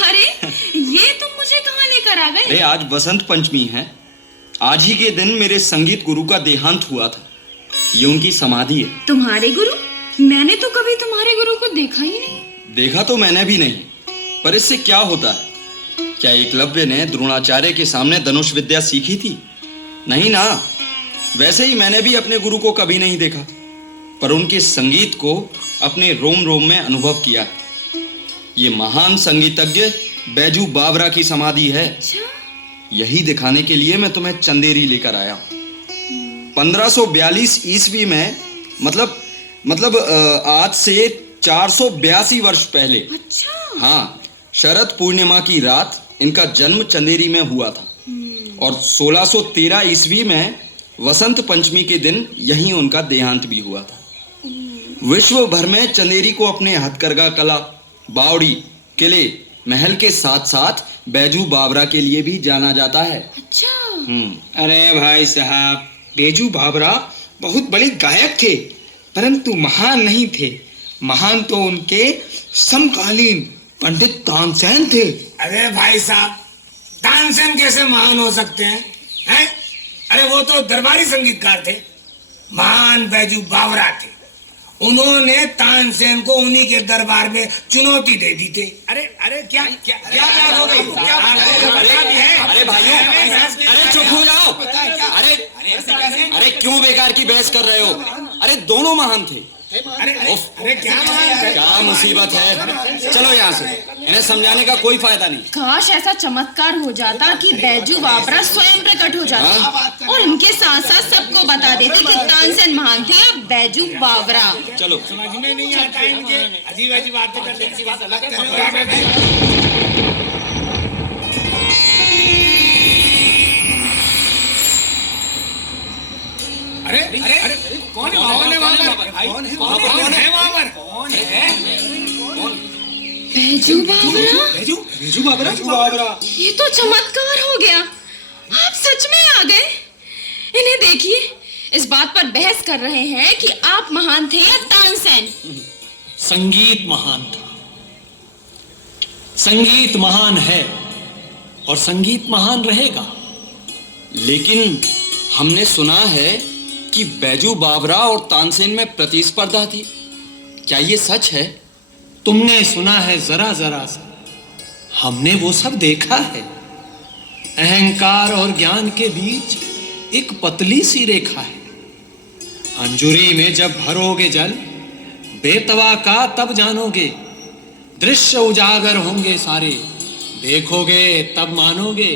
अरे ये तुम मुझे कहाँ लेकर आ गए? अरे आज बसंत पंचमी है। आज ही के दिन मेरे संगीत गुरु का देहांत हुआ था। ये उनकी समाधि है। तुम्हारे गुरु? मैंने तो कभी तुम्हारे गुरु को देखा ही नहीं। देखा तो मैंने भी नहीं, पर इससे क्या होता है? क्या एकलव्य ने द्रोणाचार्य के सामने धनुष विद्या सीखी थी? नहीं ना। वैसे ही मैंने भी अपने गुरु को कभी नहीं देखा, पर उनके संगीत को अपने रोम रोम में अनुभव किया है। ये महान संगीतज्ञ बैजू बावरा की समाधि है। यही दिखाने के लिए मैं तुम्हें चंदेरी लेकर आया हूं। 1542 ईस्वी में मतलब आज से 482 वर्ष पहले। अच्छा। हाँ, शरद पूर्णिमा की रात इनका जन्म चंदेरी में हुआ था और 1613 ईस्वी में वसंत पंचमी के दिन यहीं उनका देहांत भी हुआ था। विश्व भर में चंदेरी को अपने हथकरघा कला, बावड़ी, किले, महल के साथ साथ बैजू बावरा के लिए भी जाना जाता है। अच्छा। अरे भाई साहब, बैजू बावरा बहुत बड़े गायक थे, परंतु महान नहीं थे। महान तो उनके समकालीन पंडित तानसेन थे। अरे भाई साहब, तानसेन कैसे महान हो सकते हैं? हैं? अरे वो तो दरबारी संगीतकार थे। महान बैजू बावरा थे। उन्होंने तानसेन को उन्हीं के दरबार में चुनौती दे दी थी। अरे अरे क्या क्या क्या बात हो गई? क्या अरे भाइयों, अरे चुप हो जाओ। अरे क्यों बेकार की बहस कर रहे हो? अरे दोनों महान थे। अरे क्या मुसीबत है। चलो यहाँ से, इन्हें समझाने का कोई फायदा नहीं। काश ऐसा चमत्कार हो जाता कि बैजू बावरा स्वयं प्रकट हो जाता और इनके साथ साथ सबको बता देते कि तानसेन महान थे या बैजू बावरा। चलो। समझ में नहीं आता इनके अजीब अजीब बातें करने की बात अलग कर। अरे अरे अरे कौन है वहाँ पर? कौन है? बैजू बावरा? ये तो चमत्कार हो गया। आप सच में आ गए। इन्हें देखिए, इस बात पर बहस कर रहे हैं कि आप महान थे या तानसेन। संगीत महान था। संगीत महान है और संगीत महान रहेगा। लेकिन हमने सुना है कि बैजू बावरा और तानसेन में प्रतिस्पर्धा थी। क्या ये सच है? तुमने सुना है जरा जरा सा, हमने वो सब देखा है। अहंकार और ज्ञान के बीच एक पतली सी रेखा है। अंजुरी में जब भरोगे जल, बेतवा का तब जानोगे। दृश्य उजागर होंगे सारे, देखोगे तब मानोगे।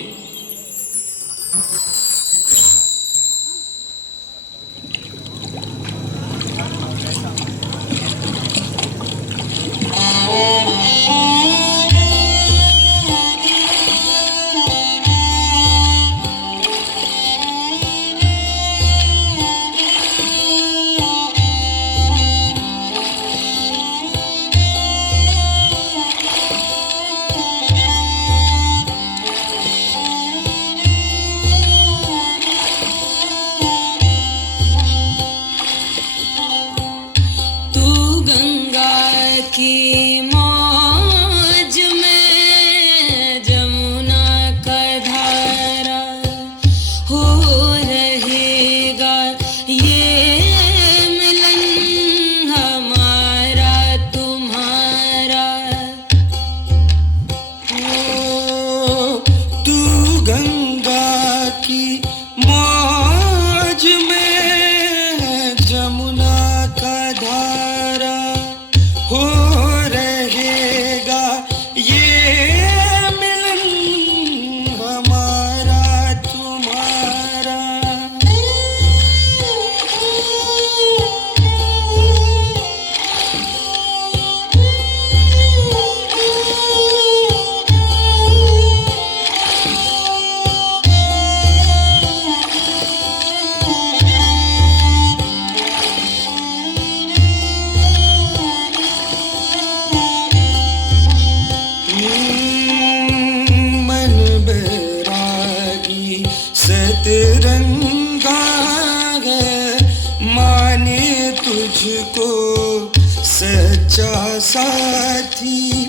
सच्चा साथी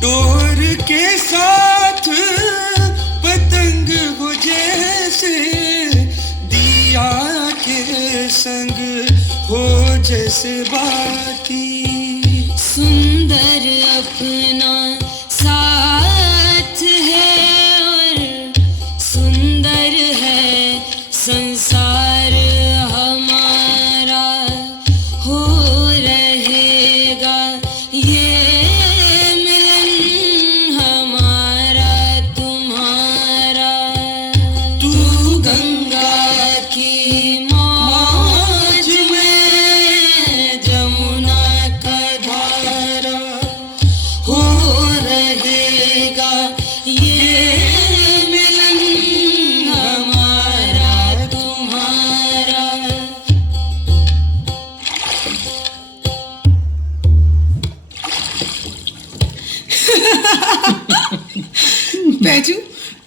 डोर के साथ पतंग हो जैसे, दिया के संग हो जैसे बाती। सुंदर अपना साथ है और सुंदर है संसार हमारा, हो रहेगा ये मिलन हमारा तुम्हारा। तू गंगा की मौज में जमुना का धारा, हो रहेगा ये मिलन हमारा तुम्हारा। बैजू,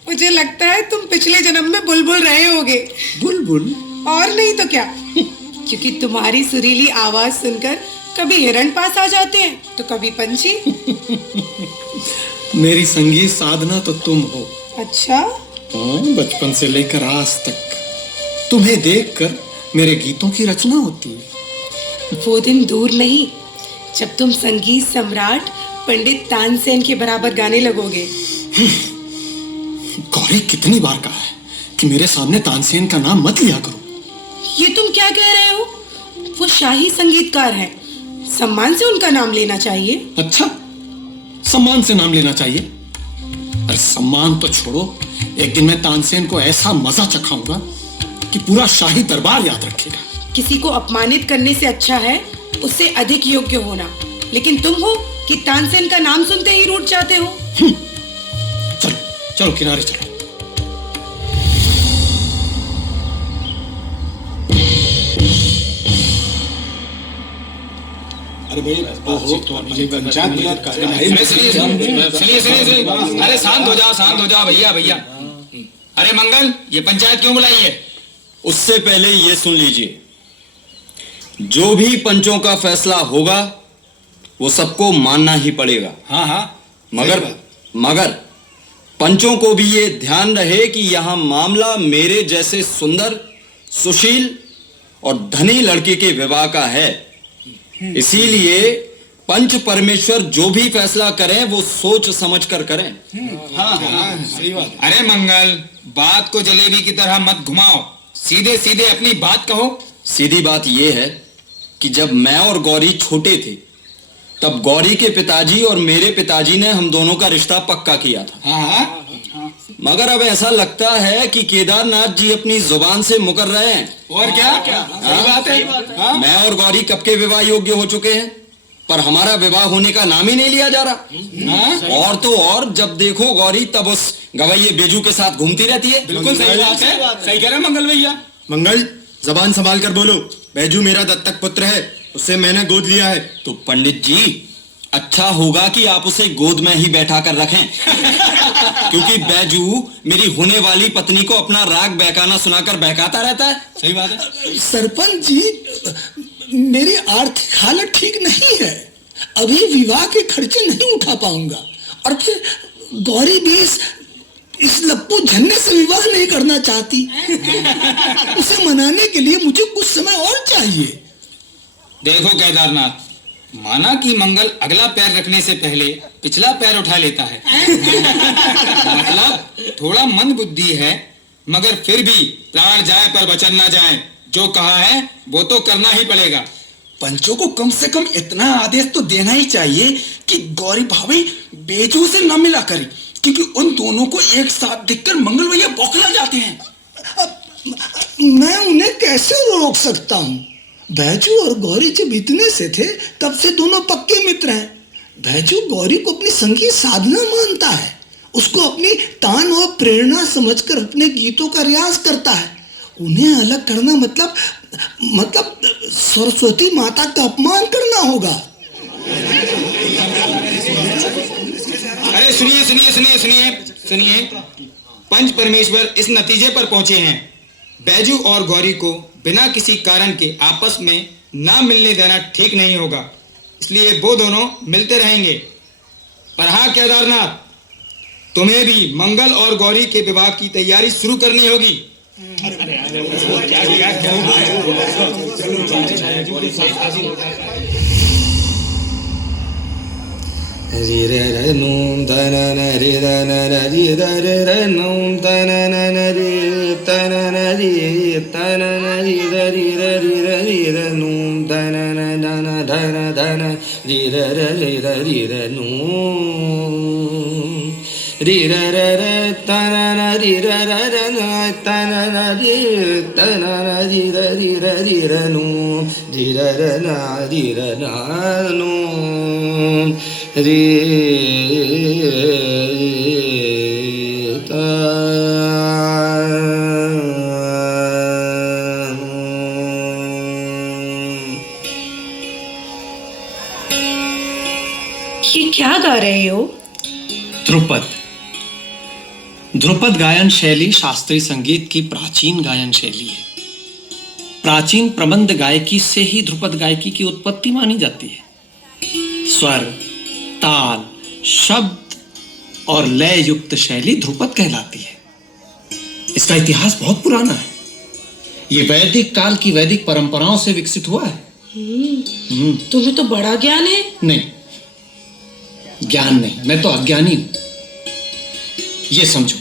मुझे लगता है तुम पिछले जन्म में बुलबुल रहे होगे। बुलबुल? और नहीं तो क्या, क्योंकि तुम्हारी सुरीली आवाज सुनकर कभी हिरण पास आ जाते हैं तो कभी पंछी। मेरी संगीत साधना तो तुम हो। अच्छा? हाँ, बचपन से लेकर आज तक तुम्हें देखकर मेरे गीतों की रचना होती है। वो दिन दूर नहीं जब तुम संगीत सम्राट पंडित तानसेन के बराबर गाने लगोगे। गौरी कितनी बार कहा है कि मेरे सामने तानसेन का नाम मत लिया करो। ये तुम क्या कह रहे हो? वो शाही संगीतकार हैं, सम्मान से उनका नाम लेना चाहिए। अच्छा, सम्मान से नाम लेना चाहिए? अरे सम्मान तो छोड़ो, एक दिन मैं तानसेन को ऐसा मजा चखाऊंगा कि पूरा शाही दरबार याद रखेगा। किसी को अपमानित करने से अच्छा है उससे अधिक योग्य होना, लेकिन तुम हो कि तानसेन का नाम सुनते ही रूठ जाते हो। चलो चलो किनारे चलो। अरे भाई, सुनिए, अरे शांत हो जाओ भैया। अरे मंगल, ये पंचायत क्यों बुलाई है? उससे पहले ये सुन लीजिए, जो भी पंचों का फैसला होगा वो सबको मानना ही पड़ेगा। हाँ, मगर पंचों को भी ये ध्यान रहे कि यहां मामला मेरे जैसे सुंदर, सुशील और धनी लड़के के विवाह का है। इसीलिए पंच परमेश्वर जो भी फैसला करें वो सोच समझ कर करें। सही बात। अरे मंगल, बात को जलेबी की तरह मत घुमाओ, सीधे सीधे अपनी बात कहो। सीधी बात यह है कि जब मैं और गौरी छोटे थे तब गौरी के पिताजी और मेरे पिताजी ने हम दोनों का रिश्ता पक्का किया था। मगर अब ऐसा लगता है कि केदारनाथ जी अपनी जुबान से मुकर रहे हैं। और क्या? सही बात है। मैं और गौरी कब के विवाह योग्य हो चुके हैं, पर हमारा विवाह होने का नाम ही नहीं लिया जा रहा। और तो और जब देखो गौरी तब उस गवैये बेजू के साथ घूमती रहती है। बिल्कुल सही बात है, सही कह रहे हैं मंगल भैया। मंगल, जबान संभाल कर बोलो। बैजू मेरा दत्तक पुत्र है, उसे मैंने गोद लिया है। तो पंडित जी, अच्छा होगा कि आप उसे गोद में ही बैठा कर रखें। क्योंकि बैजू मेरी होने वाली पत्नी को अपना राग बहकाना सुनाकर बहकाता रहता है। सही बात है। सरपंच जी, मेरी आर्थिक हालत ठीक नहीं है, अभी विवाह के खर्चे नहीं उठा पाऊंगा, और फिर गौरी भी इस लप्पू झन्ने से विवाह नहीं करना चाहती। उसे मनाने के लिए मुझे कुछ समय और चाहिए। देखो केदारनाथ, माना कि मंगल अगला पैर रखने से पहले पिछला पैर उठा लेता है। मतलब थोड़ा मंद बुद्धि है, मगर फिर भी प्राण जाए पर वचन ना जाए। जो कहा है वो तो करना ही पड़ेगा। पंचों को कम से कम इतना आदेश तो देना ही चाहिए कि गौरी भाभी बेजू से न मिला करे, क्योंकि उन दोनों को एक साथ देखकर मंगल भैया बौखला जाते हैं। मैं उन्हें कैसे रोक सकता हूँ? बैजू और गौरी जब इतने से थे तब से दोनों पक्के मित्र हैं। बैजू गौरी को अपनी संगीत साधना मानता है, उसको अपनी तान और प्रेरणा समझकर अपने गीतों का रियाज करता है। उन्हें अलग करना मतलब सरस्वती माता का अपमान करना होगा। अरे सुनिए, पंच परमेश्वर इस नतीजे पर पहुंचे हैं, बैजू और गौरी को बिना किसी कारण के आपस में ना मिलने देना ठीक नहीं होगा। इसलिए वो दोनों मिलते रहेंगे। पर हाँ केदारनाथ, तुम्हें भी मंगल और गौरी के विवाह की तैयारी शुरू करनी होगी। रि रे रे नूम धन न रि धन न रि ध रे रे नूम धन न रि तन न रि तन न रि ध रि रे रि रे रि रे नूम धन न धन धन धन रि रे रे रि रे रि रे नूम रि रे रे रे तन न रि रे रे रे न तन न रि तन न रि रे रि रे रि रे नूम रि रे रे न रि रे न नूम रे ये क्या गा रहे हो? ध्रुपद। ध्रुपद गायन शैली शास्त्रीय संगीत की प्राचीन गायन शैली है। प्राचीन प्रबंध गायकी से ही ध्रुपद गायकी की उत्पत्ति मानी जाती है। स्वर, ताल, शब्द और लय युक्त शैली ध्रुपद कहलाती है। इसका इतिहास बहुत पुराना है। ये वैदिक काल की वैदिक परंपराओं से विकसित हुआ है। तुम्हें तो बड़ा ज्ञान है। नहीं, ज्ञान नहीं, मैं तो अज्ञानी हूं। ये समझो,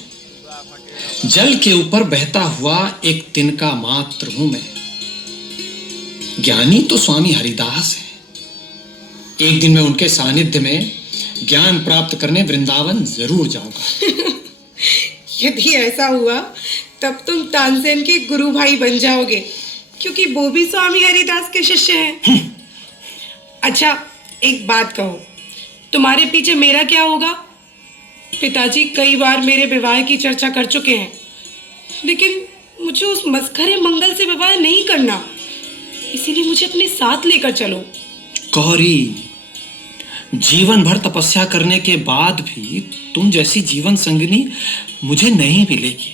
जल के ऊपर बहता हुआ एक तिनका मात्र हूं मैं। ज्ञानी तो स्वामी हरिदास है। एक दिन मैं उनके सानिध्य में ज्ञान प्राप्त करने वृंदावन जरूर जाऊंगा। यदि ऐसा हुआ तब तुम तानसेन के गुरु भाई बन जाओगे, क्योंकि वो भी स्वामी हरिदास के शिष्य हैं। अच्छा, एक बात कहो, तुम्हारे पीछे मेरा क्या होगा? पिताजी कई बार मेरे विवाह की चर्चा कर चुके हैं, लेकिन मुझे उस मस्खरे मंगल से विवाह नहीं करना, इसीलिए मुझे अपने साथ लेकर चलो। गौरी, जीवन भर तपस्या करने के बाद भी तुम जैसी जीवन संगिनी मुझे नहीं मिलेगी।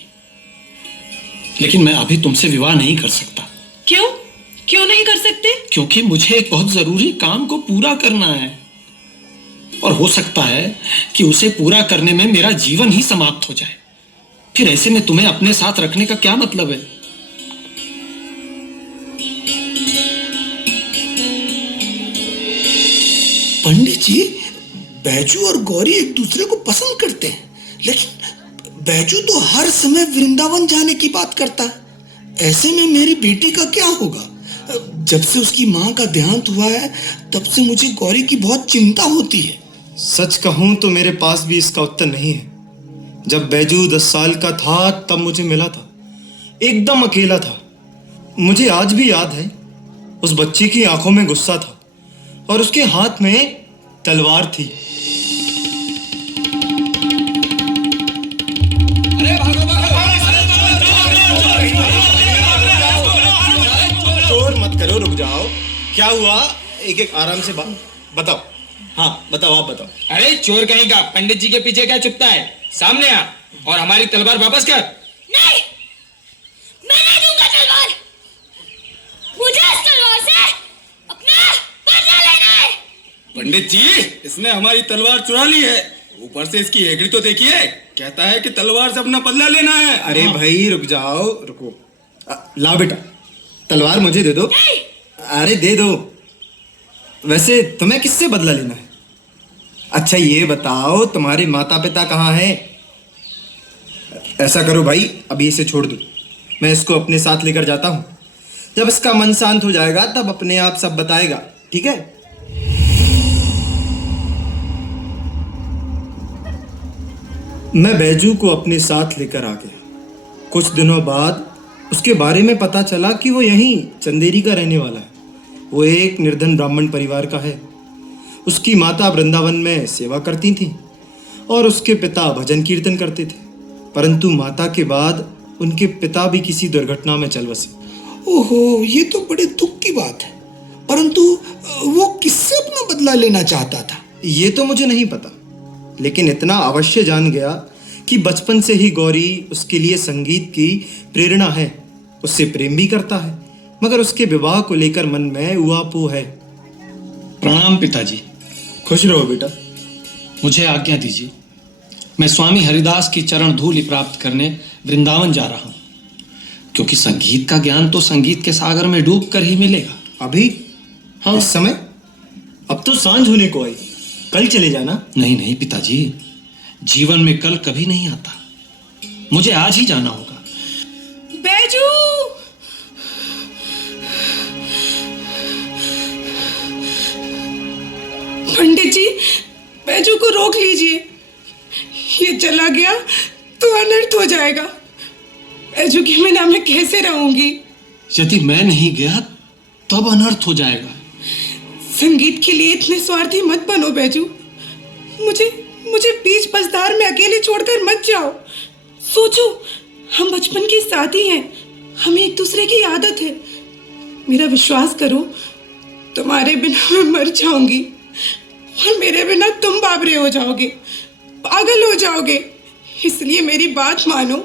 लेकिन मैं अभी तुमसे विवाह नहीं कर सकता। क्यों? क्यों नहीं कर सकते? क्योंकि मुझे एक बहुत जरूरी काम को पूरा करना है, और हो सकता है कि उसे पूरा करने में मेरा जीवन ही समाप्त हो जाए। फिर ऐसे में तुम्हें अपने साथ रखने का क्या मतलब है? पंडित जी, बैजू और गौरी एक दूसरे को पसंद करते हैं, लेकिन बैजू तो हर समय वृंदावन जाने की बात करता है। ऐसे में मेरी बेटी का क्या होगा? जब से उसकी माँ का देहांत हुआ है, तब से मुझे गौरी की बहुत चिंता होती है। सच कहूं तो मेरे पास भी इसका उत्तर नहीं है। जब बैजू 10 साल का था तब मुझे मिला था, एकदम अकेला था। मुझे आज भी याद है, उस बच्ची की आंखों में गुस्सा था और उसके हाथ में तलवार थी। शोर मत करो, रुक जाओ। क्या हुआ? एक एक आराम से बताओ। हाँ बताओ, आप बताओ। अरे चोर कहीं का, पंडित जी के पीछे क्या छुपता है? सामने आ और हमारी तलवार वापस कर। नहीं, मैं नहीं दूंगा तलवार। मुझे इस तलवार से अपना बदला लेना है। पंडित जी, इसने हमारी तलवार चुरा ली है। ऊपर से इसकी हेगड़ी तो देखिए, कहता है कि तलवार से अपना बदला लेना है। अरे भाई रुक जाओ, रुको। ला बेटा, तलवार मुझे दे दो। अरे दे दो। वैसे तुम्हें किससे बदला लेना है? अच्छा ये बताओ, तुम्हारे माता पिता कहाँ हैं? ऐसा करो भाई, अभी इसे छोड़ दो, मैं इसको अपने साथ लेकर जाता हूँ। जब इसका मन शांत हो जाएगा तब अपने आप सब बताएगा, ठीक है? मैं बैजू को अपने साथ लेकर आ गया। कुछ दिनों बाद उसके बारे में पता चला कि वो यहीं चंदेरी का रहने वाला है। वो एक निर्धन ब्राह्मण परिवार का है। उसकी माता वृंदावन में सेवा करती थी और उसके पिता भजन कीर्तन करते थे, परंतु माता के बाद उनके पिता भी किसी दुर्घटना में चल बसे। ओहो, ये तो बड़े दुख की बात है। परंतु वो किससे अपना बदला लेना चाहता था? ये तो मुझे नहीं पता, लेकिन इतना अवश्य जान गया कि बचपन से ही गौरी उसके लिए संगीत की प्रेरणा है। उससे प्रेम भी करता है, मगर उसके विवाह को लेकर मन में उहापोह है। प्रणाम पिताजी। खुश रहो बेटा। मुझे आज्ञा दीजिए, मैं स्वामी हरिदास की चरण धूलि प्राप्त करने वृंदावन जा रहा हूँ, क्योंकि संगीत का ज्ञान तो संगीत के सागर में डूब कर ही मिलेगा। अभी? हाँ। इस समय? अब तो सांझ होने को आई, कल चले जाना। नहीं नहीं पिताजी, जीवन में कल कभी नहीं आता, मुझे आज ही जाना होगा। बैजू, पंडित जी, बैजू को रोक लीजिए। ये चला गया तो अनर्थ हो जाएगा। बैजू के बिना मैं कैसे रहूंगी? यदि मैं नहीं गया तब अनर्थ हो जाएगा। संगीत के लिए इतने स्वार्थी मत बनो बैजू। मुझे बीच बसदार में अकेले छोड़कर मत जाओ। सोचो, हम बचपन के साथी हैं, हमें एक दूसरे की आदत है। मेरा विश्वास करो, तुम्हारे बिना मैं मर जाऊंगी और मेरे बिना तुम बाबरे हो जाओगे, पागल हो जाओगे। इसलिए मेरी बात मानो,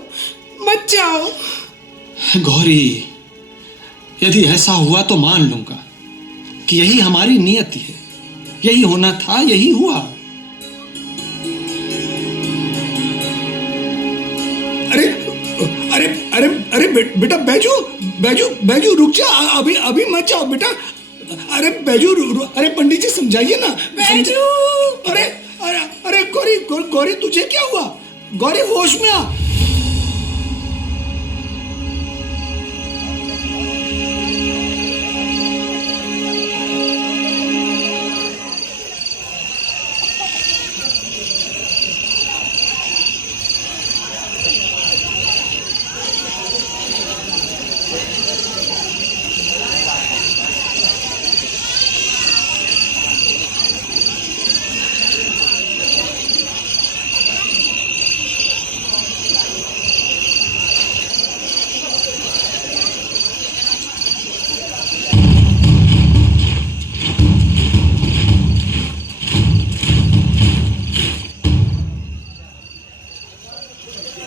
मत जाओ। गौरी, यदि ऐसा हुआ तो मान लूंगा कि यही हमारी नियति है, यही होना था, यही हुआ। अरे अरे अरे अरे बेटा बैजू बैजू बैजू रुक जा, अभी मत जाओ बेटा। अरे बैजू अरे पंडित जी समझाइए ना। बैजू! अरे अरे अरे गौरी गौरी तुझे क्या हुआ? गौरी होश में आ।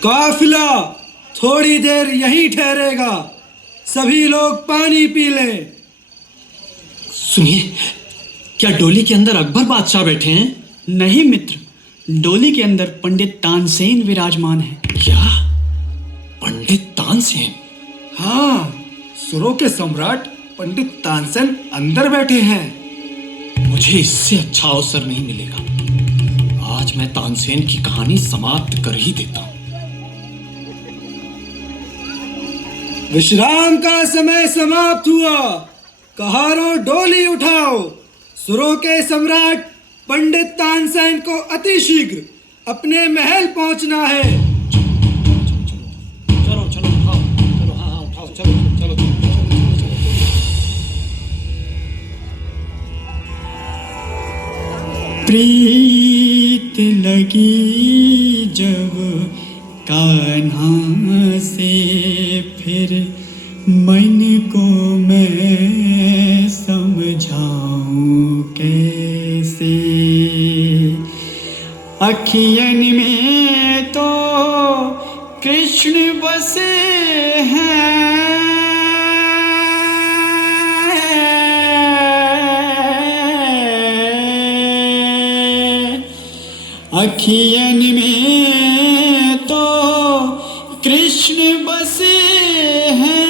काफिला थोड़ी देर यहीं ठहरेगा, सभी लोग पानी पी लें। सुनिए, क्या डोली के अंदर अकबर बादशाह बैठे हैं? नहीं मित्र, डोली के अंदर पंडित तानसेन विराजमान है। क्या? पंडित तानसेन? हाँ, सुरों के सम्राट पंडित तानसेन अंदर बैठे हैं। मुझे इससे अच्छा अवसर नहीं मिलेगा। आज मैं तानसेन की कहानी समाप्त कर ही देता हूं। विश्राम का समय समाप्त हुआ। कहारों, डोली उठाओ। सुरों के सम्राट पंडित तानसेन को अति शीघ्र अपने महल पहुंचना है। चलो चलो उठाओ, चलो, हाँ उठाओ, चलो चलो चलो। प्रीत लगी जब कान्हा से, फिर मन को मैं समझाऊं कैसे। अखियन में तो कृष्ण बसे हैं, अखियन में तो कृष्ण बसे हैं।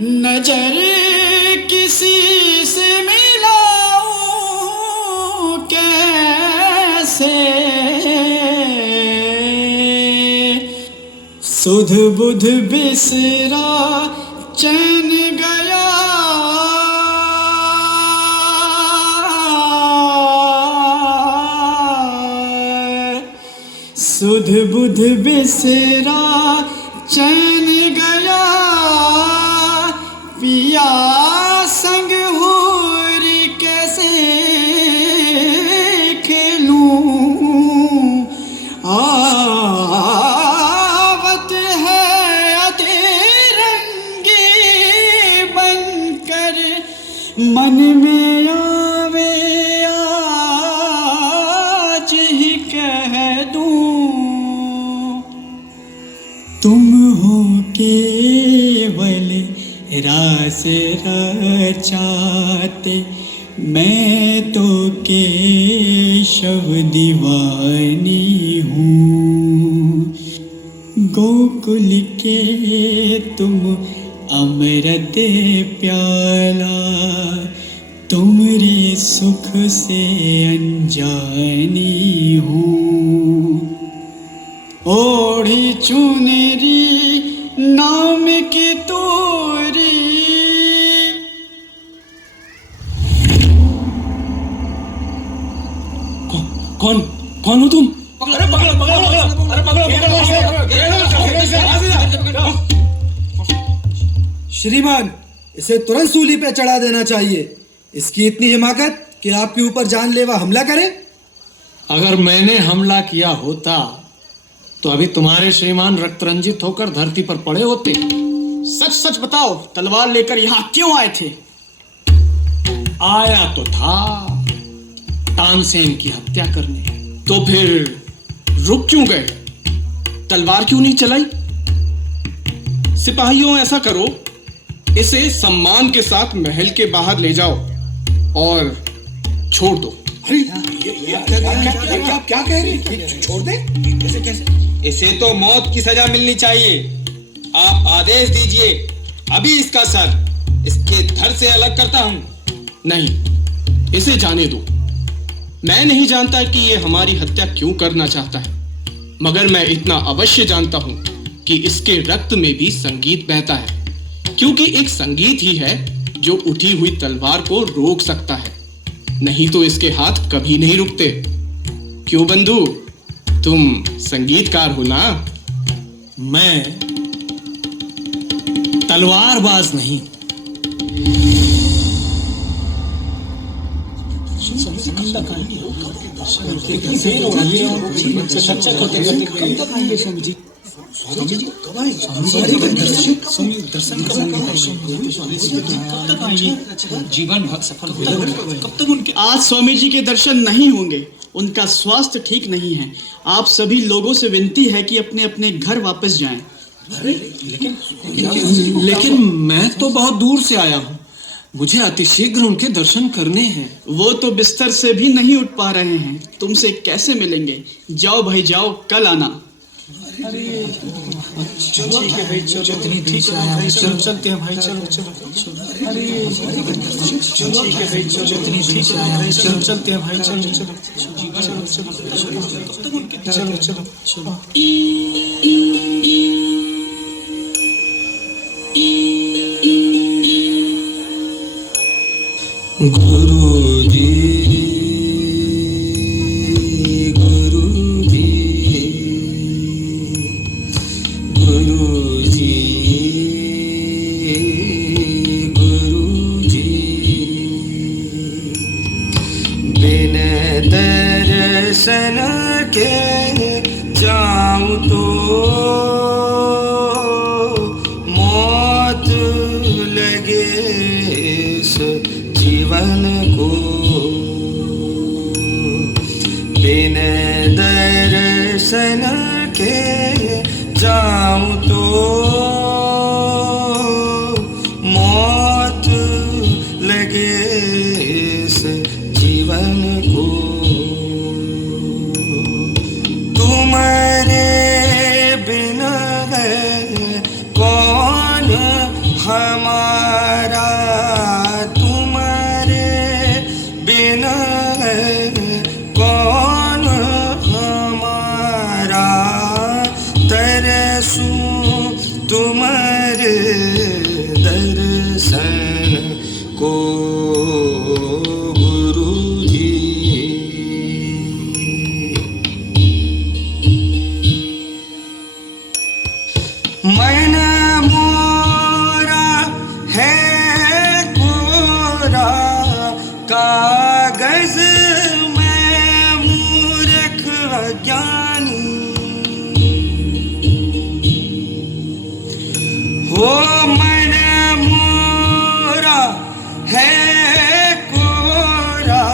नजर किसी से मिलाऊं कैसे। सुध बुध बिसरा चैन गया, सुध बुध बिसरा चैन गया। पिया संग होरी कैसे खेलूं। आवत है अतिरंगी बनकर, मन में आवे आज ही कह दूं। तुम हो केवल रास रचाते, मैं तो केशव दीवानी हूँ, गोकुल के तुम अमृत प्याला, तुमरे सुख से अनजानी हूँ। ओढ़ी चुनरी नाम की तोरी, कौन हो तुम? अरे श्रीमान, इसे तुरंत सूली पे चढ़ा देना चाहिए। इसकी इतनी हिमाकत कि आपके ऊपर जानलेवा हमला करे। अगर मैंने हमला किया होता तो अभी तुम्हारे श्रीमान रक्त रंजित होकर धरती पर पड़े होते। सच सच बताओ, तलवार लेकर यहाँ क्यों आए थे? आया तो था तानसेन की हत्या करने। तो फिर रुक क्यों गए? तलवार क्यों नहीं चलाई? सिपाहियों, ऐसा करो, इसे सम्मान के साथ महल के बाहर ले जाओ और छोड़ दो। अरे क्या कह रहे हैं? छोड़ दे? कैसे? इसे तो मौत की सजा मिलनी चाहिए। आप आदेश दीजिए, अभी इसका सर इसके धड़ से अलग करता हूं। नहीं, इसे जाने दो। मैं नहीं जानता कि ये हमारी हत्या क्यों करना चाहता है, मगर मैं इतना अवश्य जानता हूं कि इसके रक्त में भी संगीत बहता है, क्योंकि एक संगीत ही है जो उठी हुई तलवार को रोक सकता है। नहीं तो इसके हाथ कभी नहीं रुकते। क्यों बंधु, तुम संगीतकार हो ना? मैं तलवारबाज नहीं। आज स्वामी जी के दर्शन नहीं होंगे, उनका स्वास्थ्य ठीक नहीं है। आप सभी लोगों से विनती है कि अपने अपने घर वापस जाएं। लेकिन मैं तो बहुत दूर से आया हूँ, मुझे अतिशीघ्र उनके दर्शन करने हैं। वो तो बिस्तर से भी नहीं उठ पा रहे हैं, तुमसे कैसे मिलेंगे? जाओ भाई जाओ, कल आना। चलते हैं भाई, चलो। चलते हैं भाई, चलो। गुरुजी, गुरुजी, गुरुजी, गुरुजी, बिन दर्शन के जाऊं तो मौत लगे इस जीवन को। बिन दर्शन के जाऊं तो मौत लगे इस जीवन को। तुम्हारे बिना है कौन हमारा, तुम्हारे बिना है कौन हमारा। तरसूं तुम्हारे दर्शन को गुरुजी। मन मोरा है कोरा कागज, मैं मूर्ख अज्ञानी। हो मन मोरा है कोरा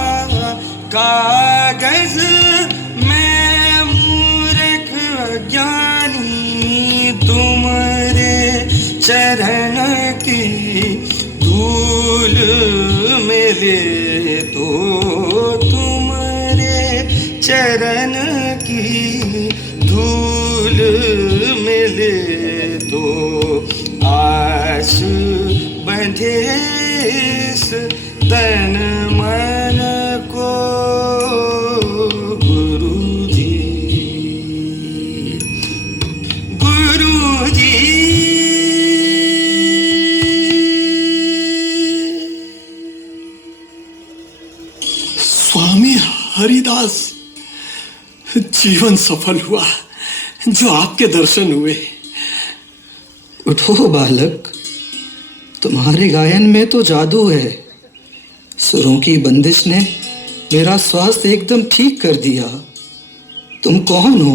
कागज, मैं मूर्ख अज्ञानी। तुम्हारे चरण की धूल मेरे चरण की धूल मिले तो आस बंधे इस तन मन को गुरुजी गुरुजी। स्वामी हरिदास, जीवन सफल हुआ जो आपके दर्शन हुए। उठो बालक, तुम्हारे गायन में तो जादू है। सुरों की बंदिश ने मेरा स्वास्थ्य एकदम ठीक कर दिया। तुम कौन हो?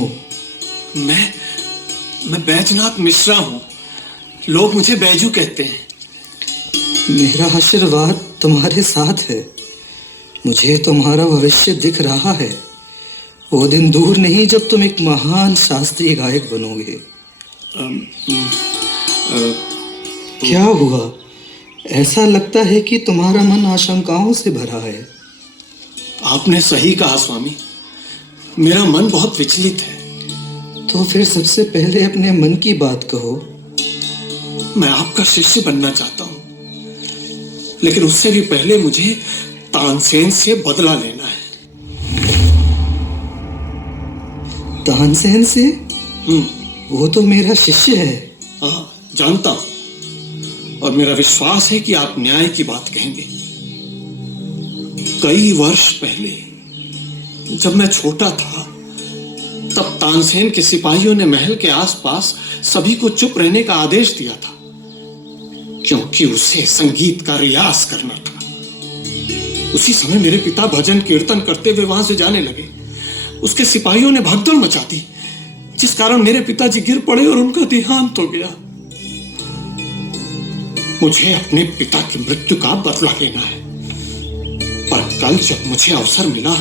मैं बैजनाथ मिश्रा हूँ। लोग मुझे बैजू कहते हैं। मेरा आशीर्वाद तुम्हारे साथ है। मुझे तुम्हारा भविष्य दिख रहा है। वो दिन दूर नहीं जब तुम एक महान शास्त्रीय गायक बनोगे। क्या हुआ? ऐसा लगता है कि तुम्हारा मन आशंकाओं से भरा है। आपने सही कहा स्वामी, मेरा मन बहुत विचलित है। तो फिर सबसे पहले अपने मन की बात कहो। मैं आपका शिष्य बनना चाहता हूँ, लेकिन उससे भी पहले मुझे तानसेन से बदला लेना है। तानसेन से? वो तो मेरा शिष्य है। हाँ, जानता हूं, और मेरा विश्वास है कि आप न्याय की बात कहेंगे। कई वर्ष पहले जब मैं छोटा था, तब तानसेन के सिपाहियों ने महल के आसपास सभी को चुप रहने का आदेश दिया था, क्योंकि उसे संगीत का रियाज करना था। उसी समय मेरे पिता भजन कीर्तन करते हुए वहां से जाने लगे। उसके सिपाहियों ने भगदड़ मचा दी, जिस कारण मेरे पिताजी गिर पड़े और उनका देहांत हो गया। मुझे अपने पिता की मृत्यु का बदला लेना है, पर कल जब मुझे अवसर मिला,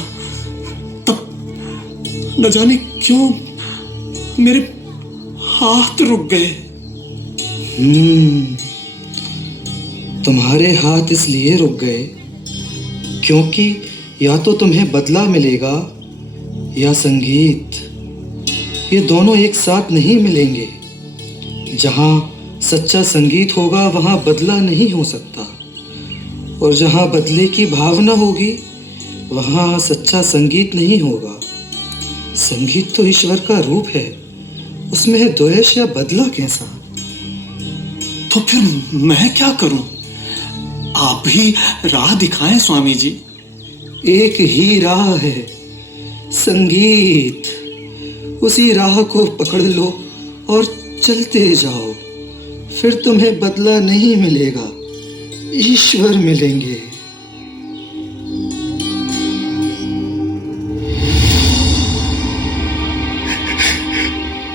तब न जाने क्यों मेरे हाथ रुक गए। तुम्हारे हाथ इसलिए रुक गए क्योंकि या तो तुम्हें बदला मिलेगा या संगीत। ये दोनों एक साथ नहीं मिलेंगे। जहां सच्चा संगीत होगा वहां बदला नहीं हो सकता, और जहां बदले की भावना होगी वहां सच्चा संगीत नहीं होगा। संगीत तो ईश्वर का रूप है, उसमें है द्वेष या बदला कैसा? तो फिर मैं क्या करूं? आप ही राह दिखाएं स्वामी जी। एक ही राह है, संगीत। उसी राह को पकड़ लो और चलते जाओ। फिर तुम्हें बदला नहीं मिलेगा, ईश्वर मिलेंगे।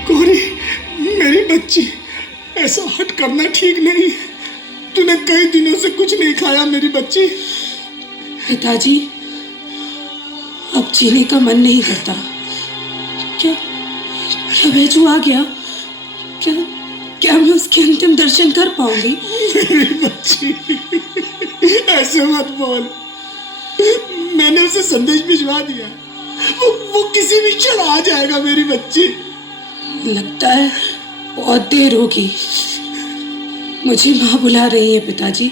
गौरी, मेरी बच्ची, ऐसा हट करना ठीक नहीं। तूने कई दिनों से कुछ नहीं खाया मेरी बच्ची। पिताजी, अब जीने का मन नहीं करता। क्या बैजू आ गया? क्या मैं उसके अंतिम दर्शन कर पाऊंगी? मेरी बच्ची, ऐसे मत बोल। मैंने उसे संदेश भिजवा दिया। वो किसी भी क्षण आ जाएगा मेरी बच्ची। लगता है बहुत देर होगी। मुझे माँ बुला रही है पिताजी।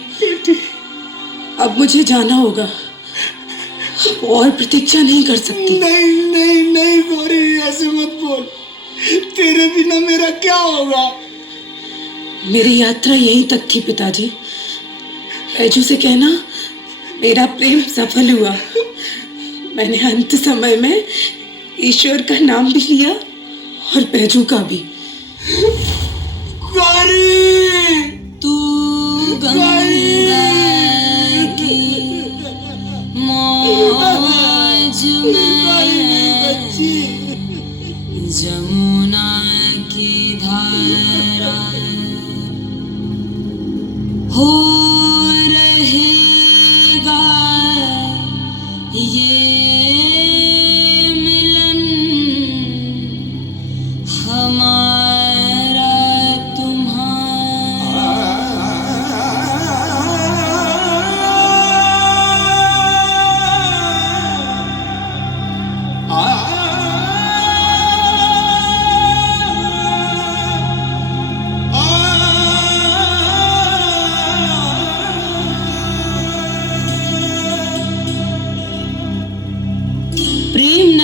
अब मुझे जाना होगा, और प्रतीक्षा नहीं कर सकती। नहीं नहीं नहीं गौरी, ऐसे मत बोल। तेरे बिना मेरा क्या होगा? मेरी यात्रा यहीं तक थी पिताजी। बैजू से कहना मेरा प्रेम सफल हुआ। मैंने अंत समय में ईश्वर का नाम भी लिया और बैजू का भी। गौरी, तू गंगा की मौज में, जमुना की धारा हो रहेगा ये मिलन हमारा तुम्हारा।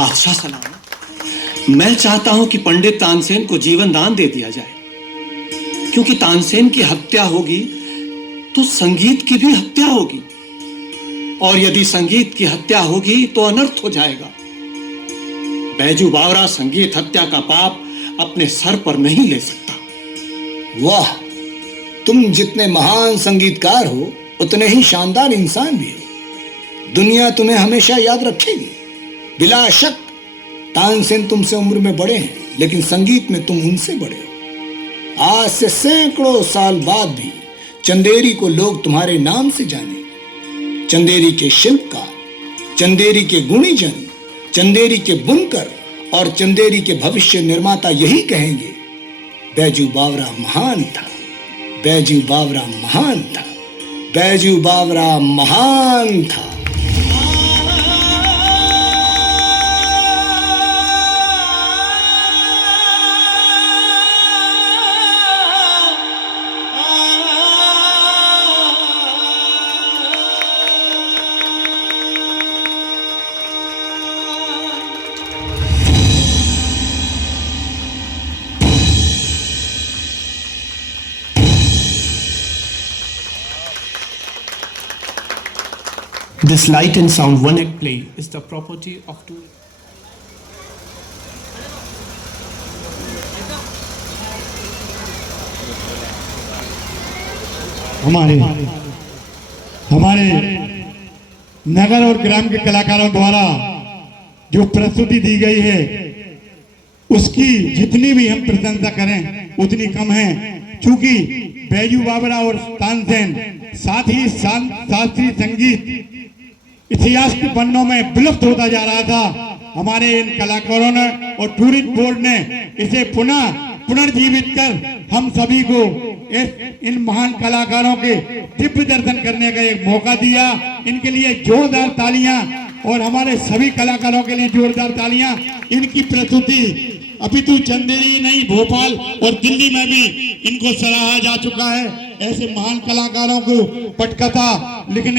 बादशाह सलाम, मैं चाहता हूं कि पंडित तानसेन को जीवन दान दे दिया जाए, क्योंकि तानसेन की हत्या होगी तो संगीत की भी हत्या होगी, और यदि संगीत की हत्या होगी तो अनर्थ हो जाएगा। बैजू बावरा संगीत हत्या का पाप अपने सर पर नहीं ले सकता। वाह, तुम जितने महान संगीतकार हो उतने ही शानदार इंसान भी हो। दुनिया तुम्हें हमेशा याद रखेगी। बिला शक तानसेन तुमसे उम्र में बड़े हैं, लेकिन संगीत में तुम उनसे बड़े हो। आज से सैकड़ों साल बाद भी चंदेरी को लोग तुम्हारे नाम से जाने। चंदेरी के शिल्पकार, चंदेरी के गुणीजन, चंदेरी के बुनकर और चंदेरी के भविष्य निर्माता यही कहेंगे, बैजू बावरा महान था, बैजू बावरा महान था, बैजू बावरा महान था। This light and sound one act play is the property of two. हमारे नगर और ग्राम के कलाकारों द्वारा जो प्रस्तुति दी गई है उसकी जितनी भी हम प्रशंसा करें उतनी कम है, क्योंकि बैजू बावरा और तानसेन साथ ही शास्त्रीय संगीत इतिहास के पन्नों में विलुप्त होता जा रहा था। हमारे इन कलाकारों ने और टूरिस्ट बोर्ड ने इसे पुनर्जीवित कर हम सभी को इन महान कलाकारों के दिव्य दर्शन करने का एक मौका दिया। इनके लिए जोरदार तालियां, और हमारे सभी कलाकारों के लिए जोरदार तालियां। इनकी प्रस्तुति अभी तो चंदेरी नहीं, भोपाल और दिल्ली में भी इनको सराहा जा चुका है। ऐसे महान कलाकारों को पटकथा लिखने